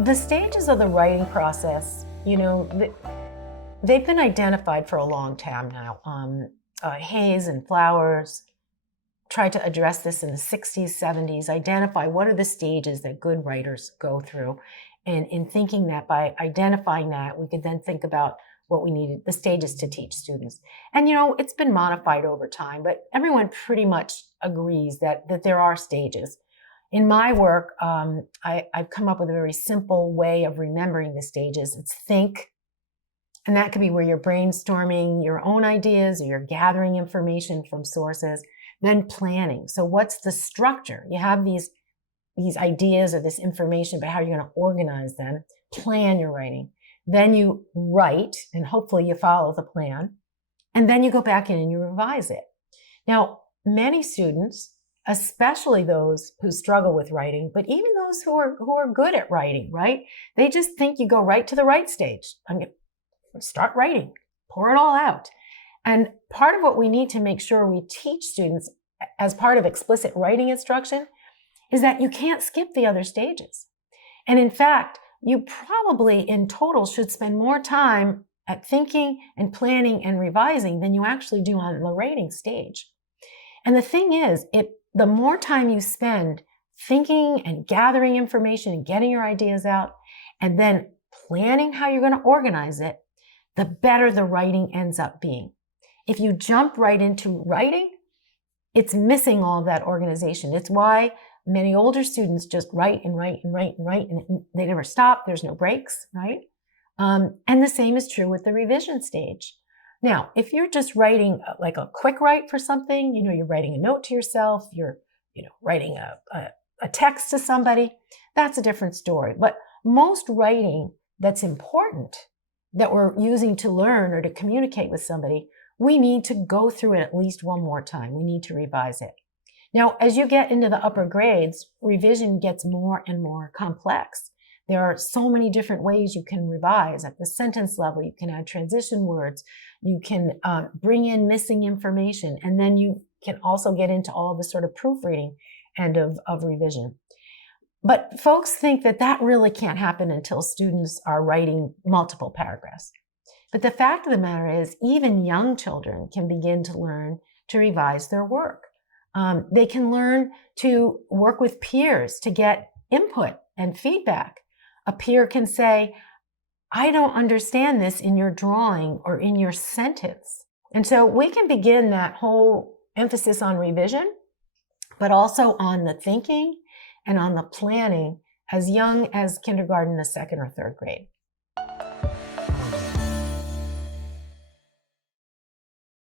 The stages of the writing process, they've been identified for a long time now. Hayes and Flowers tried to address this in the 60s, 70s, identify what are the stages that good writers go through. And in thinking that, by identifying that, we could then think about what we needed, the stages to teach students. And, it's been modified over time, but everyone pretty much agrees that there are stages. In my work, I've come up with a very simple way of remembering the stages. It's think, and that could be where you're brainstorming your own ideas or you're gathering information from sources. Then planning. So what's the structure? You have these ideas or this information, but how you're going to organize them, plan your writing. Then you write, and hopefully you follow the plan. And then you go back in and you revise it. Now, many students, especially those who struggle with writing, but even those who are good at writing, right? They just think you go right to the right stage. I'm going to start writing, pour it all out. And part of what we need to make sure we teach students as part of explicit writing instruction is that you can't skip the other stages. And in fact, you probably in total should spend more time at thinking and planning and revising than you actually do on the writing stage. And the thing is, the more time you spend thinking and gathering information and getting your ideas out, and then planning how you're going to organize it, the better the writing ends up being. If you jump right into writing, it's missing all of that organization. It's why many older students just write and write and write and write, and they never stop. There's no breaks, right? And the same is true with the revision stage. Now, if you're just writing like a quick write for something, you're writing a note to yourself, you're writing a text to somebody, that's a different story. But most writing that's important, that we're using to learn or to communicate with somebody, we need to go through it at least one more time. We need to revise it. Now, as you get into the upper grades, revision gets more and more complex. There are so many different ways you can revise. At the sentence level, you can add transition words. You can bring in missing information. And then you can also get into all the sort of proofreading end of revision. But folks think that really can't happen until students are writing multiple paragraphs. But the fact of the matter is, even young children can begin to learn to revise their work. They can learn to work with peers to get input and feedback. A peer can say, I don't understand this in your drawing or in your sentence. And so we can begin that whole emphasis on revision, but also on the thinking and on the planning as young as kindergarten, the second or third grade.